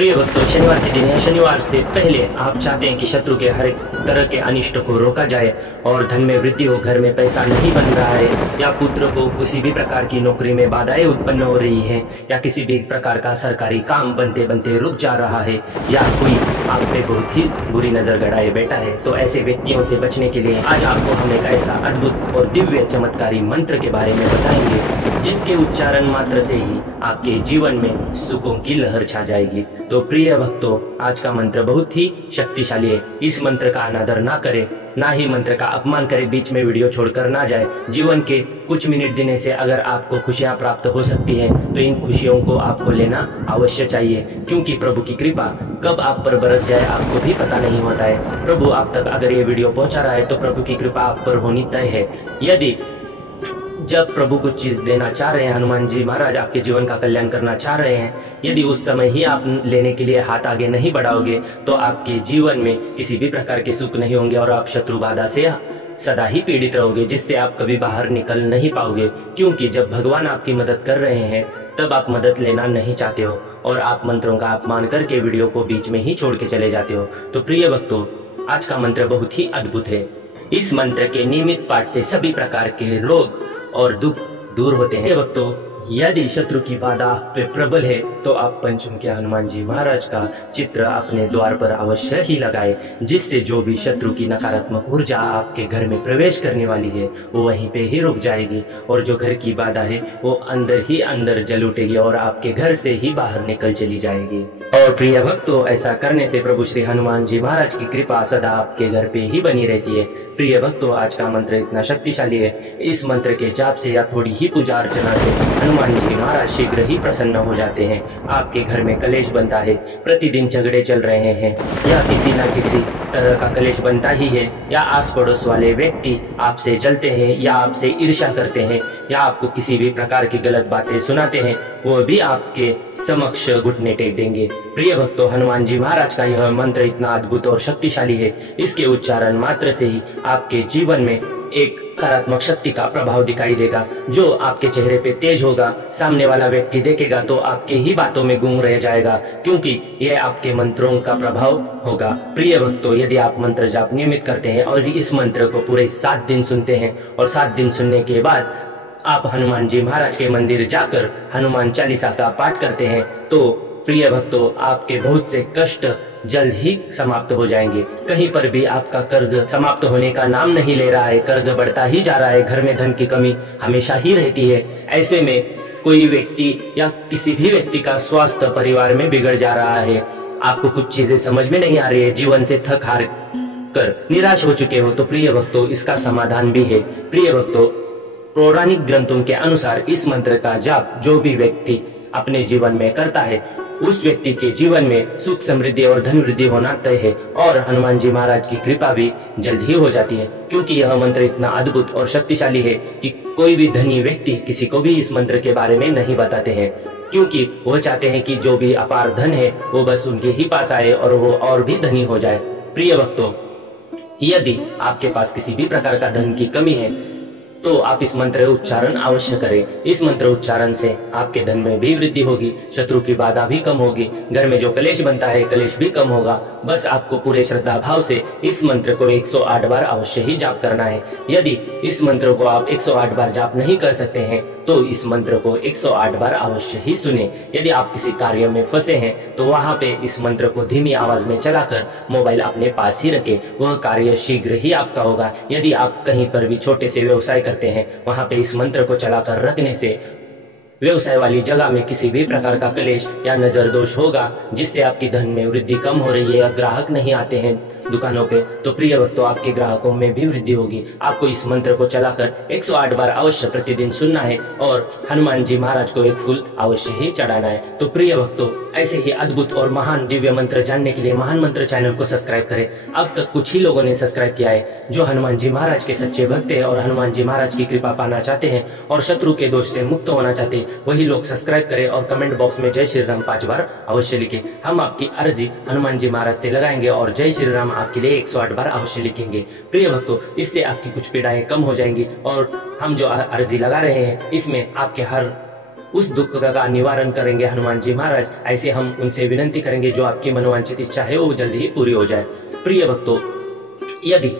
प्रिय भक्तों, शनिवार के दिन या शनिवार से पहले आप चाहते हैं कि शत्रु के हर एक तरह के अनिष्ट को रोका जाए और धन में वृद्धि हो, घर में पैसा नहीं बन रहा है, या पुत्र को किसी भी प्रकार की नौकरी में बाधाएं उत्पन्न हो रही है, या किसी भी प्रकार का सरकारी काम बनते बनते रुक जा रहा है, या कोई आप पे बहुत ही बुरी नजर गड़ाए बैठा है, तो ऐसे व्यक्तियों से बचने के लिए आज आपको हम एक ऐसा अद्भुत और दिव्य चमत्कारी मंत्र के बारे में बताएंगे जिसके उच्चारण मात्र से ही आपके जीवन में सुखों की लहर छा जाएगी। तो प्रिय भक्तों, आज का मंत्र बहुत ही शक्तिशाली है। इस मंत्र का अनादर ना करें, ना ही मंत्र का अपमान करें, बीच में वीडियो छोड़कर ना जाए। जीवन के कुछ मिनट देने से अगर आपको खुशियां प्राप्त हो सकती हैं, तो इन खुशियों को आपको लेना अवश्य चाहिए, क्योंकि प्रभु की कृपा कब आप पर बरस जाए आपको भी पता नहीं होता है। प्रभु आप तक अगर ये वीडियो पहुंचा रहा है तो प्रभु की कृपा आप पर होनी तय है। यदि जब प्रभु कुछ चीज देना चाह रहे हैं, हनुमान जी महाराज आपके जीवन का कल्याण करना चाह रहे हैं, यदि उस समय ही आप लेने के लिए हाथ आगे नहीं बढ़ाओगे तो आपके जीवन में किसी भी प्रकार के सुख नहीं होंगे और आप शत्रु बाधा से सदा ही पीड़ित रहोगे, जिससे आप कभी बाहर निकल नहीं पाओगे। क्योंकि जब भगवान आपकी मदद कर रहे हैं तब आप मदद लेना नहीं चाहते हो और आप मंत्रों का अपमान करके वीडियो को बीच में ही छोड़ के चले जाते हो। तो प्रिय भक्तों, आज का मंत्र बहुत ही अद्भुत है। इस मंत्र के नियमित पाठ से सभी प्रकार के रोग और दुख दूर होते हैं। भक्तों, यदि शत्रु की बाधा आप पे प्रबल है तो आप पंचम के हनुमान जी महाराज का चित्र अपने द्वार पर अवश्य ही लगाएं, जिससे जो भी शत्रु की नकारात्मक ऊर्जा आपके घर में प्रवेश करने वाली है वो वहीं पे ही रुक जाएगी और जो घर की बाधा है वो अंदर ही अंदर जल उठेगी और आपके घर से ही बाहर निकल चली जाएगी। और प्रिय भक्तों, ऐसा करने से प्रभु श्री हनुमान जी महाराज की कृपा सदा आपके घर पे ही बनी रहती है। प्रिय भक्तों, आज का मंत्र इतना शक्तिशाली है, इस मंत्र के जाप से या थोड़ी ही पूजा अर्चना से हनुमान जी महाराज शीघ्र ही प्रसन्न हो जाते हैं। आपके घर में कलेश बनता है, प्रतिदिन झगड़े चल रहे हैं, या किसी न किसी तरह का कलेश बनता ही है, या आस पड़ोस वाले व्यक्ति आपसे जलते हैं या आपसे ईर्ष्या करते हैं या आपको किसी भी प्रकार की गलत बातें सुनाते हैं, वो भी आपके समक्ष घुटने टेक देंगे। प्रिय भक्तों, हनुमान जी महाराज का यह मंत्र इतना अद्भुत और शक्तिशाली है, इसके उच्चारण मात्र से ही आपके जीवन में एक सकारात्मक शक्ति का प्रभाव दिखाई देगा, जो आपके चेहरे पे तेज होगा। सामने वाला व्यक्ति देखेगा तो आपके ही बातों में गुम रह जाएगा, क्योंकि यह आपके मंत्रों का प्रभाव होगा। प्रिय भक्तों, यदि आप मंत्र जाप नियमित करते हैं और इस मंत्र को पूरे 7 दिन सुनते हैं और 7 दिन सुनने के बाद आप हनुमान जी महाराज के मंदिर जाकर हनुमान चालीसा का पाठ करते हैं, तो प्रिय भक्तों, आपके बहुत से कष्ट जल्द ही समाप्त हो जाएंगे। कहीं पर भी आपका कर्ज समाप्त होने का नाम नहीं ले रहा है, कर्ज बढ़ता ही जा रहा है, घर में धन की कमी हमेशा ही रहती है। ऐसे में कोई व्यक्ति या किसी भी व्यक्ति का स्वास्थ्य परिवार में बिगड़ जा रहा है, आपको कुछ चीजें समझ में नहीं आ रही है, जीवन से थक हार कर निराश हो चुके हो, तो प्रिय भक्तों, इसका समाधान भी है। प्रिय भक्तों, पौराणिक ग्रंथों के अनुसार इस मंत्र का जाप जो भी व्यक्ति अपने जीवन में करता है उस व्यक्ति के जीवन में सुख समृद्धि और धन वृद्धि होना तय है और हनुमान जी महाराज की कृपा भी जल्द ही हो जाती है, क्योंकि यह मंत्र इतना अद्भुत और शक्तिशाली है कि कोई भी धनी व्यक्ति किसी को भी इस मंत्र के बारे में नहीं बताते हैं, क्योंकि वो चाहते हैं कि जो भी अपार धन है वो बस उनके ही पास आए और वो और भी धनी हो जाए। प्रिय भक्तों, यदि आपके पास किसी भी प्रकार का धन की कमी है तो आप इस मंत्र उच्चारण अवश्य करें। इस मंत्र उच्चारण से आपके धन में भी वृद्धि होगी, शत्रु की बाधा भी कम होगी, घर में जो कलेश बनता है कलेश भी कम होगा। बस आपको पूरे श्रद्धा भाव से इस मंत्र को 108 बार अवश्य ही जाप करना है। यदि इस मंत्र को आप 108 बार जाप नहीं कर सकते हैं तो इस मंत्र को 108 बार अवश्य ही सुने। यदि आप किसी कार्य में फंसे हैं तो वहां पे इस मंत्र को धीमी आवाज में चलाकर मोबाइल अपने पास ही रखें, वह कार्य शीघ्र ही आपका होगा। यदि आप कहीं पर भी छोटे से व्यवसाय करते हैं, वहां पे इस मंत्र को चलाकर रखने से व्यवसाय वाली जगह में किसी भी प्रकार का क्लेश या नजर दोष होगा, जिससे आपकी धन में वृद्धि कम हो रही है या ग्राहक नहीं आते हैं दुकानों पे, तो प्रिय भक्तों, आपके ग्राहकों में भी वृद्धि होगी। आपको इस मंत्र को चलाकर 108 बार अवश्य प्रतिदिन सुनना है और हनुमान जी महाराज को एक फूल अवश्य ही चढ़ाना है। तो प्रिय भक्तों, ऐसे ही अद्भुत और महान दिव्य मंत्र जानने के लिए महान मंत्र चैनल को सब्सक्राइब करें। अब तक कुछ ही लोगों ने सब्सक्राइब किया है। जो हनुमान जी महाराज के सच्चे भक्त हैं और हनुमान जी महाराज की कृपा पाना चाहते हैं और शत्रु के दोष से मुक्त होना चाहते हैं, वही लोग सब्सक्राइब करें और कमेंट बॉक्स में जय श्री राम 5 बार अवश्य लिखें। हम आपकी अर्जी हनुमान जी महाराज से लगाएंगे और जय श्री राम आपके लिए 108 बार अवश्य लिखेंगे। प्रिय भक्तों, इससे आपकी कुछ पीड़ाएं कम हो जाएंगी और हम जो अर्जी लगा रहे हैं इसमें आपके हर उस दुख का निवारण करेंगे हनुमान जी महाराज। ऐसे हम उनसे विनंती करेंगे जो आपकी मनोवांछित इच्छा है वो जल्दी ही पूरी हो जाए। प्रिय भक्तों, यदि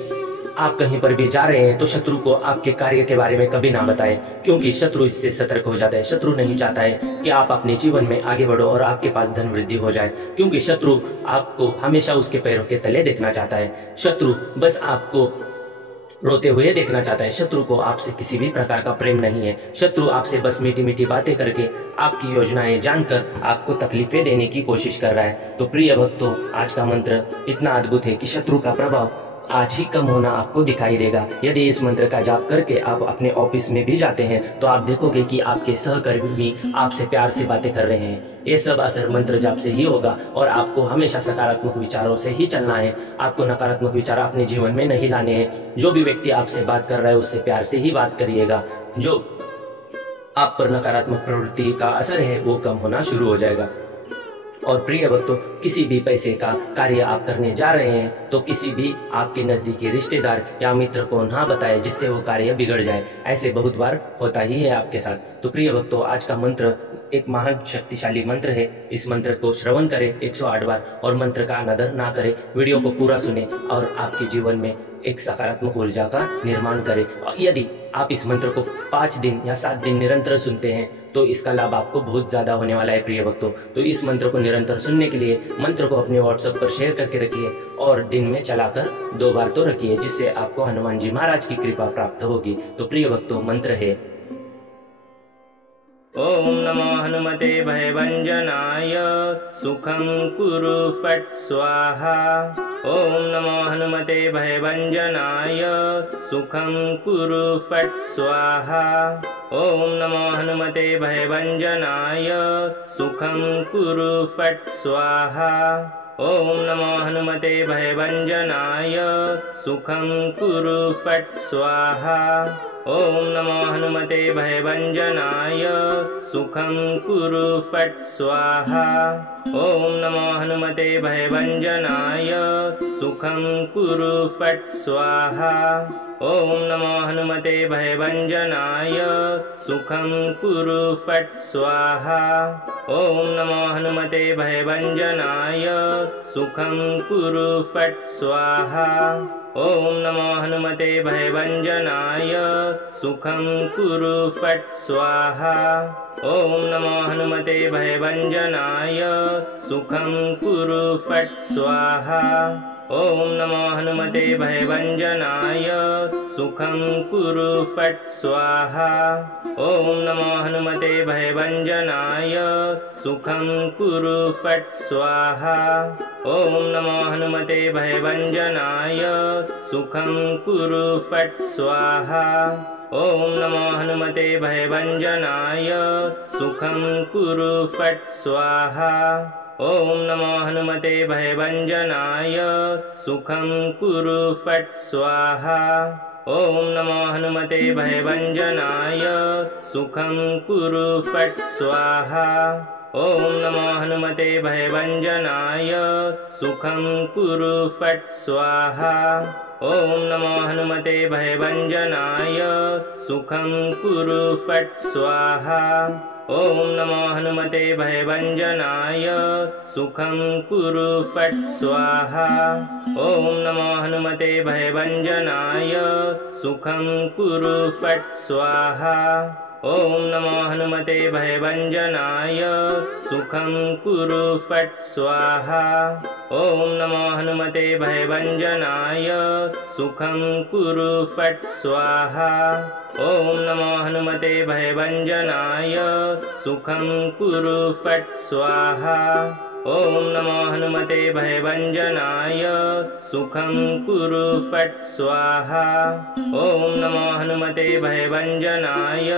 आप कहीं पर भी जा रहे हैं तो शत्रु को आपके कार्य के बारे में कभी ना बताएं, क्योंकि शत्रु इससे सतर्क हो जाता है। शत्रु नहीं चाहता है कि आप अपने जीवन में आगे बढ़ो और आपके पास धन वृद्धि हो जाए, क्योंकि शत्रु आपको हमेशा उसके पैरों के तले देखना चाहता है। शत्रु बस आपको रोते हुए देखना चाहता है। शत्रु को आपसे किसी भी प्रकार का प्रेम नहीं है। शत्रु आपसे बस मीठी मीठी बातें करके आपकी योजनाएं जानकर आपको तकलीफें देने की कोशिश कर रहा है। तो प्रिय भक्तों, आज का मंत्र इतना अद्भुत है कि शत्रु का प्रभाव आज ही कम होना आपको दिखाई देगा। यदि इस मंत्र का जाप करके आप अपने ऑफिस में भी जाते हैं तो आप देखोगे कि आपके सहकर्मी भी आपसे प्यार से बातें कर रहे हैं। ये सब असर मंत्र जाप से ही होगा और आपको हमेशा सकारात्मक विचारों से ही चलना है। आपको नकारात्मक विचार अपने जीवन में नहीं लाने हैं। जो भी व्यक्ति आपसे बात कर रहा है उससे प्यार से ही बात करिएगा। जो आप पर नकारात्मक प्रवृत्ति का असर है वो कम होना शुरू हो जाएगा। और प्रिय भक्तों, किसी भी पैसे का कार्य आप करने जा रहे हैं तो किसी भी आपके नजदीकी रिश्तेदार या मित्र को ना बताएं, जिससे वो कार्य बिगड़ जाए। ऐसे बहुत बार होता ही है आपके साथ। तो प्रिय भक्तों, आज का मंत्र एक महान शक्तिशाली मंत्र है। इस मंत्र को श्रवण करें 108 बार और मंत्र का अनादर ना करें। वीडियो को पूरा सुने और आपके जीवन में एक सकारात्मक ऊर्जा का निर्माण करें। और यदि आप इस मंत्र को 5 दिन या 7 दिन निरंतर सुनते हैं तो इसका लाभ आपको बहुत ज्यादा होने वाला है। प्रिय भक्तों, तो इस मंत्र को निरंतर सुनने के लिए मंत्र को अपने व्हाट्सएप पर शेयर करके रखिए और दिन में चलाकर 2 बार तो रखिए, जिससे आपको हनुमान जी महाराज की कृपा प्राप्त होगी। तो प्रिय भक्तों, मंत्र है ओम नमो हनुमते भयभंजनाय सुखं कुरु फट् स्वाहा। ओम नमो हनुमते भयभंजनाय सुखं कुरु फट् स्वाहा। ओम नमो हनुमते भयभंजनाय सुखं कुरु फट् स्वाहा। ओम नमो हनुमते भयभंजनाय सुखं कुरु फट् स्वाहा। ओम नमो हनुमते भयभंजनाय सुखं कुरु फट् स्वाहा। ओम नमो हनुमते भयभंजनाय सुखं कुरु फट् स्वाहा। ओम नमो हनुमते भयभंजनाय सुखं कुरु फट् स्वाहा। ओम नमो हनुमते भयभंजनाय सुखं कुरु फट् स्वाहा। ओम नमो हनुमते भयभंजनाय सुखं कुरु फट् स्वाहा। ओम नमो हनुमते भयभंजनाय सुखं कुरु फट् स्वाहा। ओम नमो हनुमते भयभंजनाय सुखं कुरु फट् स्वाहा। ओम नमो हनुमते भयभंजनाय सुखं कुरु फट् स्वाहा। ओम नमो हनुमते भयभंजनाय सुखं कुरु फट् स्वाहा। ओम नमो हनुमते भयभंजनाय सुखं कुरु फट् स्वाहा। ओम नमो हनुमते भयभंजनाय सुखं कुरु फट् स्वाहा। ओम नमो हनुमते भयभंजनाय सुखं कुरु फट् स्वाहा। ओम नमो हनुमते भयभंजनाय सुखं कुरु फट् स्वाहा। ओम नमो हनुमते भयभंजनाय सुखं कुरु फट् स्वाहा। ओम नमो हनुमते भयभंजनाय सुखं कुरु फट् स्वाहा। ओम नमो हनुमते भयभंजनाय सुखं कुरु फट् स्वाहा। ओम नमो हनुमते भयभंजनाय सुखं कुरु फट् स्वाहा। ओम नमो हनुमते भयभंजनाय सुखं कुरु फट् स्वाहा। ओम नमो हनुमते भयभंजनाय सुखं कुरु फट् स्वाहा। ओम नमो हनुमते भयभंजनाय सुखं कुरु फट् स्वाहा। ओम नमो हनुमते भयभंजनाय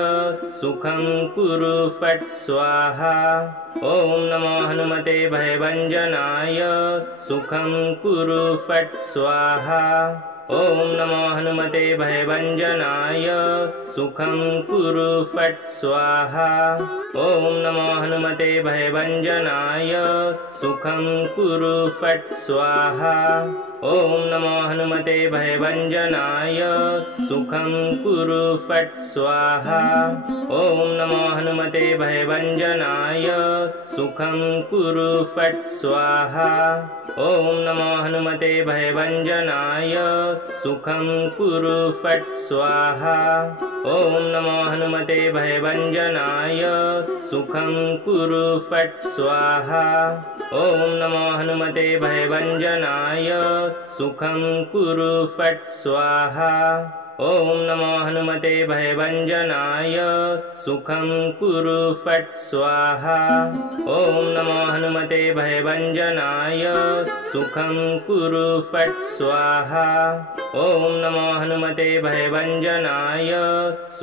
सुखं कुरु फट् स्वाहा। ओम नमो हनुमते भयभंजनाय सुखं कुरु फट् स्वाहा। ॐ नमो हनुमते भयभञ्जनाय सुखं कुरु फट् स्वाहा। ॐ नमो हनुमते भयभञ्जनाय सुखं कुरु फट् स्वाहा। ॐ नमो हनुमते भयभञ्जनाय सुखं कुरु फट् स्वाहा। ॐ नमो हनुमते भयभञ्जनाय सुखं कुरु फट् स्वाहा। ॐ नमो हनुमते भयभञ्जनाय सुखं कुरु फट् स्वाहा। ॐ नमो हनुमते भयभञ्जनाय सुखं कुरु फट् स्वाहा। ॐ नमो हनुमते भयभञ्जनाय सुखं कुरु फट् स्वाहा। ॐ नमो हनुमते भयभञ्जनाय सुखं कुरु फट् स्वाहा। ॐ नमो हनुमते भयभञ्जनाय सुखं कुरु फट् स्वाहा। ॐ नमो हनुमते भयभञ्जनाय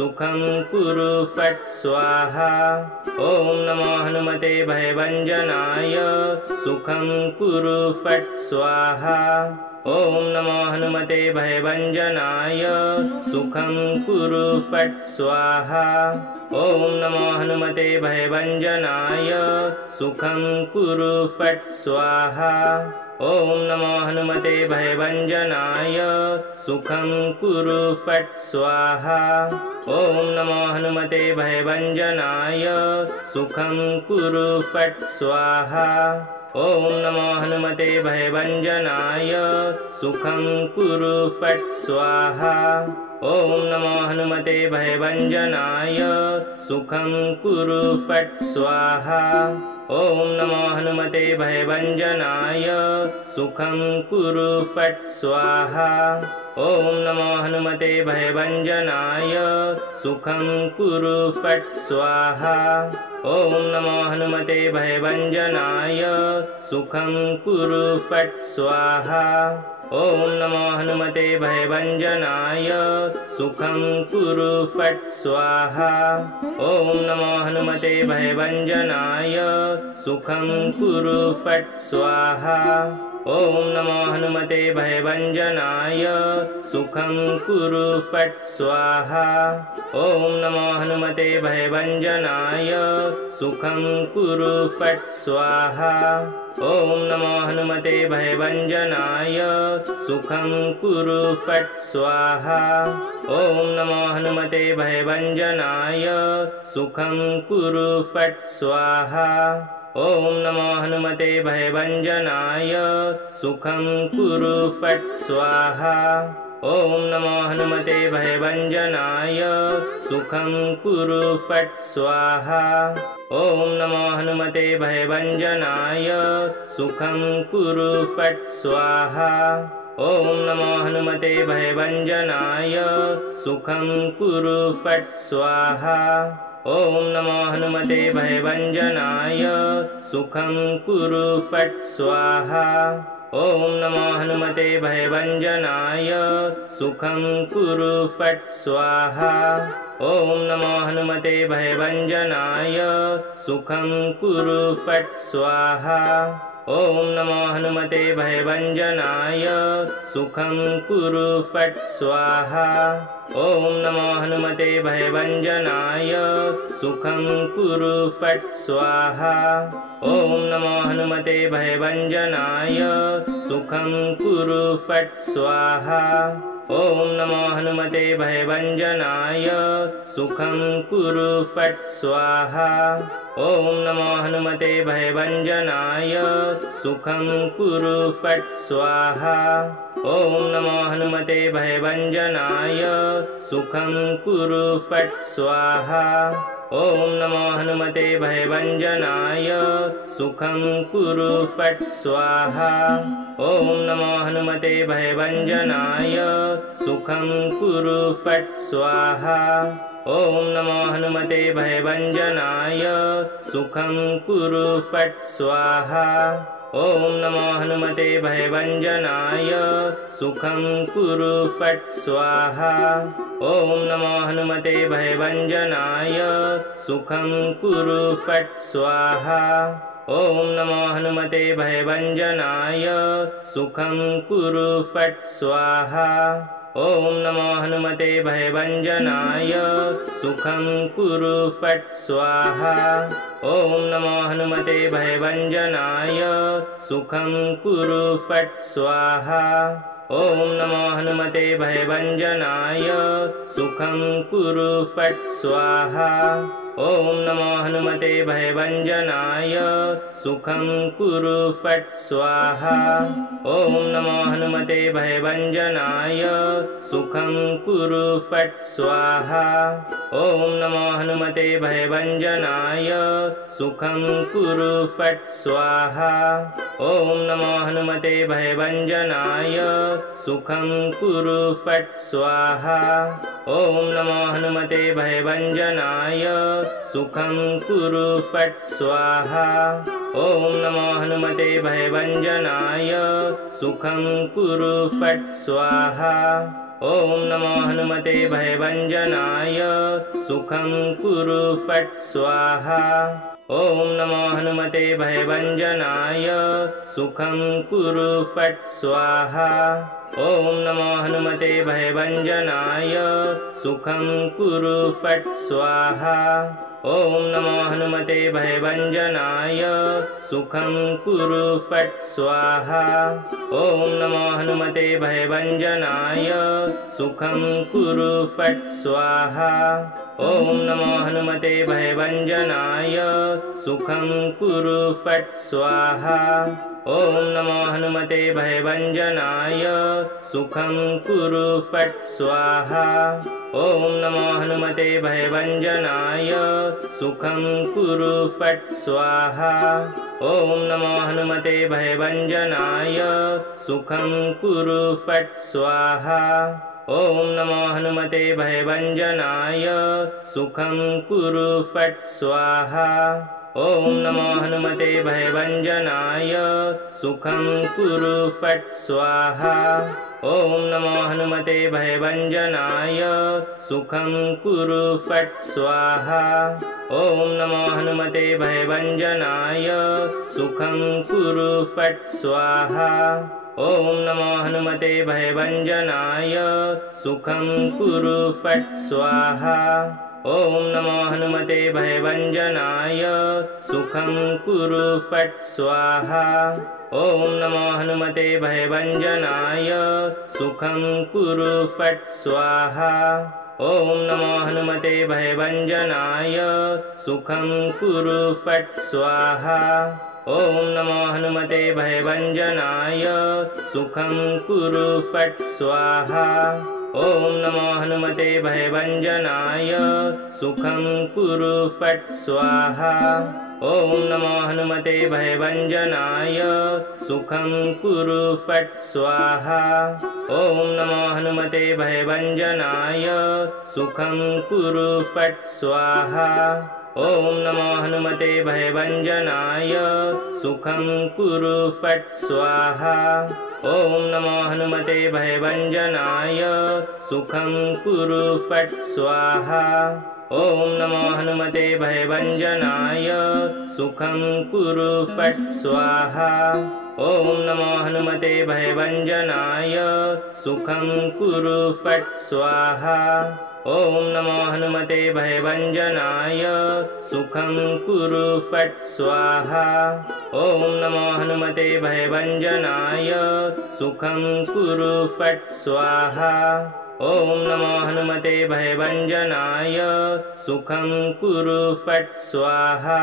सुखं कुरु फट् स्वाहा। ॐ नमो हनुमते भयभञ्जनाय सुखं कुरु फट् स्वाहा। ॐ नमो हनुमते भयभञ्जनाय सुखं कुरु फट् स्वाहा। ॐ नमो हनुमते भयभञ्जनाय सुखं कुरु फट् स्वाहा। ॐ नमो हनुमते भयभञ्जनाय सुखं कुरु फट् स्वाहा। ॐ नमो हनुमते भयभञ्जनाय सुखं कुरु फट् स्वाहा। ॐ नमो हनुमते भयभञ्जनाय सुखं कुरु फट् स्वाहा। ॐ नमो हनुमते भयभञ्जनाय सुखं कुरु फट् स्वाहा। ॐ नमो हनुमते भयभञ्जनाय सुखं कुरु फट् स्वाहा। ॐ नमो हनुमते भयभञ्जनाय सुखं कुरु फट् स्वाहा। ॐ नमो हनुमते भयभञ्जनाय सुखं कुरु फट् स्वाहा। ॐ नमो हनुमते भयभञ्जनाय सुखं कुरु फट् स्वाहा। ॐ नमो हनुमते भयभञ्जनाय सुखं कुरु फट् स्वाहा। ॐ नमो हनुमते भयभञ्जनाय सुखं कुरु फट् स्वाहा। ॐ नमो हनुमते भयभञ्जनाय सुखं कुरु फट् स्वाहा। ॐ नमो हनुमते भयभञ्जनाय सुखं कुरु फट् स्वाहा। ॐ नमो हनुमते भयभञ्जनाय सुखं कुरु फट् स्वाहा। ॐ नमो हनुमते भयभञ्जनाय सुखं कुरु फट् स्वाहा। ॐ नमो हनुमते भयभञ्जनाय सुखं कुरु फट् स्वाहा। ॐ नमो हनुमते भयभञ्जनाय सुखं कुरु फट् स्वाहा। ॐ नमो हनुमते भयभञ्जनाय सुखं कुरु फट् स्वाहा। ॐ नमो हनुमते भयभञ्जनाय सुखं कुरु फट् स्वाहा। ॐ नमो हनुमते भयभञ्जनाय सुखं कुरु फट् स्वाहा। ॐ नमो हनुमते भयभञ्जनाय सुखं कुरु फट् स्वाहा। ॐ नमो हनुमते भयभञ्जनाय सुखं कुरु फट् स्वाहा। ॐ नमो हनुमते भयभञ्जनाय सुखं कुरु फट् स्वाहा। ॐ नमो हनुमते भयभञ्जनाय सुखं कुरु फट् स्वाहा। ॐ नमो हनुमते भयभञ्जनाय सुखं कुरु फट् स्वाहा। ॐ नमो हनुमते भयभञ्जनाय सुखं कुरु फट् स्वाहा। ॐ नमो हनुमते भयभञ्जनाय सुखं कुरु फट् स्वाहा। ॐ नमो हनुमते भयभञ्जनाय सुखं कुरु फट् स्वाहा। ॐ नमो हनुमते भयभञ्जनाय सुखं कुरु फट् स्वाहा। ॐ नमो हनुमते भयभञ्जनाय सुखं कुरु फट् स्वाहा। ॐ नमो हनुमते भयभञ्जनाय सुखं कुरु फट् स्वाहा। ॐ नमो हनुमते भयभञ्जनाय सुखं कुरु फट् स्वाहा। ॐ नमो हनुमते भयभञ्जनाय सुखं कुरु फट् स्वाहा। ॐ नमो हनुमते भयभञ्जनाय सुखं कुरु फट् स्वाहा। ॐ नमो हनुमते भयभञ्जनाय सुखं कुरु फट् स्वाहा। ॐ नमो हनुमते भयभञ्जनाय सुखं कुरु फट् स्वाहा। ॐ नमो हनुमते भयभञ्जनाय सुखं कुरु फट् स्वाहा। ॐ नमो हनुमते भयभञ्जनाय सुखं कुरु फट् स्वाहा। ॐ नमो हनुमते भयभञ्जनाय सुखं कुरु फट् स्वाहा। ॐ नमो हनुमते भयभञ्जनाय सुखं कुरु फट् स्वाहा। ॐ नमो हनुमते भयभञ्जनाय सुखं कुरु फट् स्वाहा। ॐ नमो हनुमते भयभञ्जनाय सुखं कुरु फट् स्वाहा। ॐ नमो हनुमते भयभञ्जनाय सुखं कुरु फट् स्वाहा। ॐ नमो हनुमते भयभञ्जनाय सुखं कुरु फट् स्वाहा। ॐ नमो हनुमते भयभञ्जनाय सुखं कुरु फट् स्वाहा। ॐ नमो हनुमते भयभञ्जनाय सुखं कुरु फट् स्वाहा। ॐ नमो हनुमते भयभञ्जनाय सुखं कुरु फट् स्वाहा। ॐ नमो हनुमते भयभञ्जनाय सुखं कुरु फट् स्वाहा। ॐ नमो हनुमते भयभञ्जनाय सुखं कुरु फट् स्वाहा। ॐ नमो हनुमते भयभञ्जनाय सुखं कुरु फट् स्वाहा। ॐ नमो हनुमते भयभञ्जनाय सुखं कुरु फट् स्वाहा। ॐ नमो हनुमते भयभञ्जनाय सुखं कुरु फट् स्वाहा। ॐ नमो हनुमते भयभञ्जनाय सुखं कुरु फट् स्वाहा। ॐ नमो हनुमते भयभञ्जनाय सुखं कुरु फट् स्वाहा। ॐ नमो हनुमते भयभञ्जनाय सुखं कुरु फट् स्वाहा। ॐ नमो हनुमते भयभञ्जनाय सुखं कुरु फट् स्वाहा। ॐ नमो हनुमते भयभञ्जनाय सुखं कुरु फट् स्वाहा। ॐ नमो हनुमते भयभञ्जनाय सुखं कुरु फट् स्वाहा। ॐ नमो हनुमते भयभञ्जनाय सुखं कुरु फट् स्वाहा। ॐ नमो हनुमते भयभञ्जनाय सुखं कुरु फट् स्वाहा। ॐ नमो हनुमते भयभञ्जनाय सुखं कुरु फट् स्वाहा। ॐ नमो हनुमते भयभञ्जनाय सुखं कुरु फट् स्वाहा। ॐ नमो हनुमते भयभञ्जनाय सुखं कुरु फट् स्वाहा। ॐ नमो हनुमते भयभञ्जनाय सुखं कुरु फट् स्वाहा। ॐ नमो हनुमते भयभञ्जनाय सुखं कुरु फट् स्वाहा। ॐ नमो हनुमते भयभञ्जनाय सुखं कुरु फट् स्वाहा। ॐ नमो हनुमते भयभञ्जनाय सुखं कुरु फट् स्वाहा। ॐ नमो हनुमते भयभञ्जनाय सुखं कुरु फट् स्वाहा। ॐ नमो हनुमते भयभञ्जनाय सुखं कुरु फट् स्वाहा। ॐ नमो हनुमते भयभञ्जनाय सुखं कुरु फट् स्वाहा।